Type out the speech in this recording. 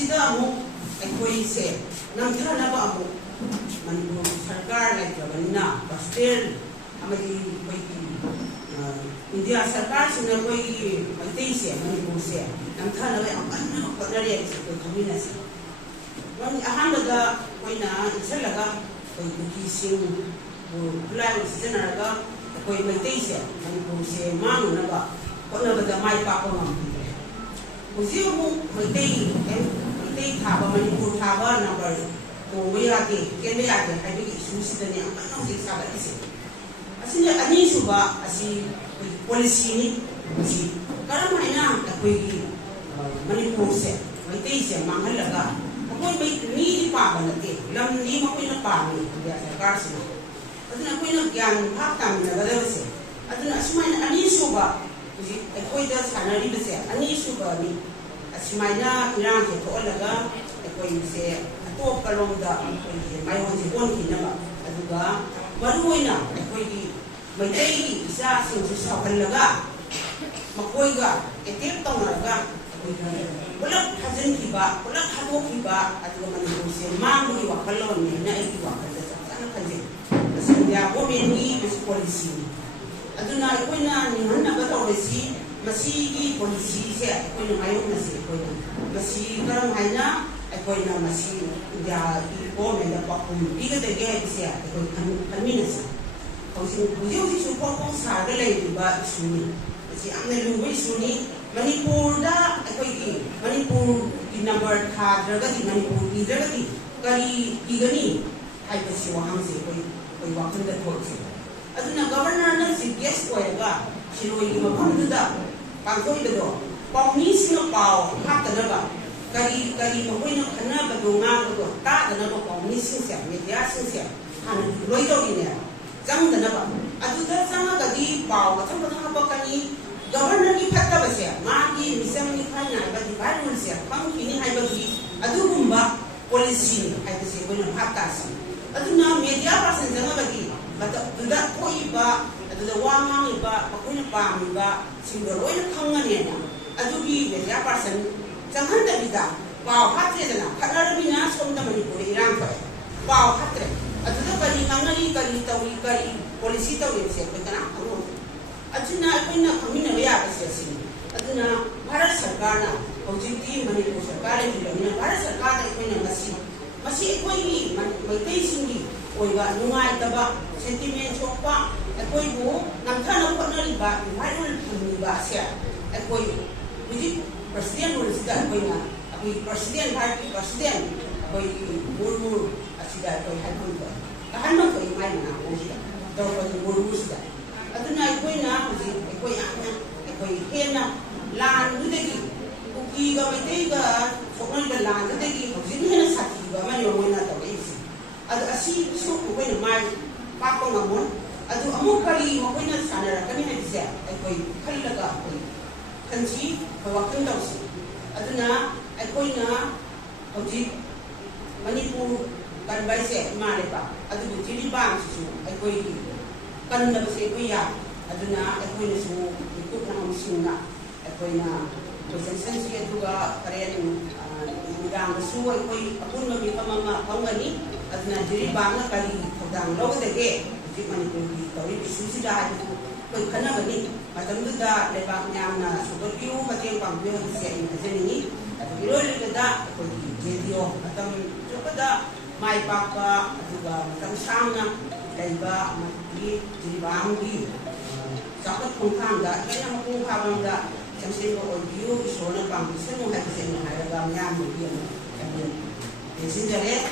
Asida mo ay se namtha na ba mo Manipur sarkar like Javanna Pastel amadi India sarkar sina koi Maltai se Manipur se namtha na ba ang panari sa community wan ahanda koi na isalaga koi kising bulay sa ga koi Maltai se Manipur se mang na ba ko na ba mai pa ko ngam Uziu mo Maltai thaba Manipur thaba number Yake, Kenayake, I think it's Lucy the name, I don't think so. Asina ani suba asi policy ni si karamana ako'y Manipur se Maltai se manghalaga ako'y may ni pa ba natin lam ni mo ko na pa ni sa karsina at na ako'y nagyan haktam na balaw se at na asumay ani suba ako'y da sanari ba se ani suba ni asumay na ilang ke to alaga ako'y se ato kalongda may wonsi konti na ba aduga maruoy na ako'y Maltai isa sing sa kalaga makoy ga etip tong raga wala hazin kiba wala habo kiba at Manipur se mangi wa kalon ni na ay wa kalda sa kanje kasi ya ko ni mas policy aduna ko na ni hanna ba to si masigi policy se ko na mayo na si ko na masi karam hayna ko na masi ya ko me na pa ko diga de ge se ko kanminasa Kung si support kong sa ba isuni. Kasi ang naluwi isuni, Manipur da, Manipur di number ka, dragati, Manipur di dragati, kari igani, ay pa si wahang si, ko'y wakang da to si. At na governor na si guest ko ay ba, sinuwi mabang da, pagko'y da do, pangisi na pao, hata na ba, kari mako'y na kana ba do nga do, ta na ba pangisi siya, medyasin siya, hanan, loy daw niya. Jang na ba aduda jang ga di pao ka tang tang ba kani governor ni phatta ba sia ma di misam ni khana ba di ba rule sia pang kini hai ba di adu gumba policy hai ba sia ko na phatta sia adu na media person jang ba di ba da ko iba adu da wa ma iba ba ko ni pa mi ba sing ro oi khang nga ne na adu gi media person jang han da bi da pao phatte da na khana ri na som da mani ko irang pa pao phatte Aduda kari ngangari kari tawi kari polisi tawi siya pagkana ano. Aduna ako na kami na kaya kasi sini. Aduna para sarkar na objekti Manipur sarkar ay bilang para sarkar ay ko na masi ko ini Maltai singi o iba nungay taba sentiment pa ako ibo nagtanong ko na riba viral ba siya ako hindi president ulit sila ako na ako president party president ako murmur asida ko hapon ko kahanon ko imay na ako siya daw ko murmur sila at na ko na ako ako hena lan dudegi uki ga metega sokon ga lan dudegi jin hena sati ga man yo na to isi ad asi so ko na mai pa ko ngamon adu amu kali mo ko na sanara kami na siya ako kalaga ako kanji kawakan daw si aduna ako na oji Manipur kan bai se mare pa adu jili bang su ai koi kan na se koi ya aduna ai koi na su ku na ham su na ai koi na presentation si adu ga kare ni dang su ai koi apun ma mi kama ma pangani aduna jili bang na kali dang lo de ge ji Manipur ki to ri su si da ai koi khana ga ni matam du da le ba nyam na su ko piu ma tiang pang piu se ni se ni adu ro le da koi jedio matam kada mai paka juga matang sanga daiba mati jibanggi sakat kungkang da kaya kungkang da jamsin ko audio sona pang sino ha kasi na haragam niya mo yan yan sin dere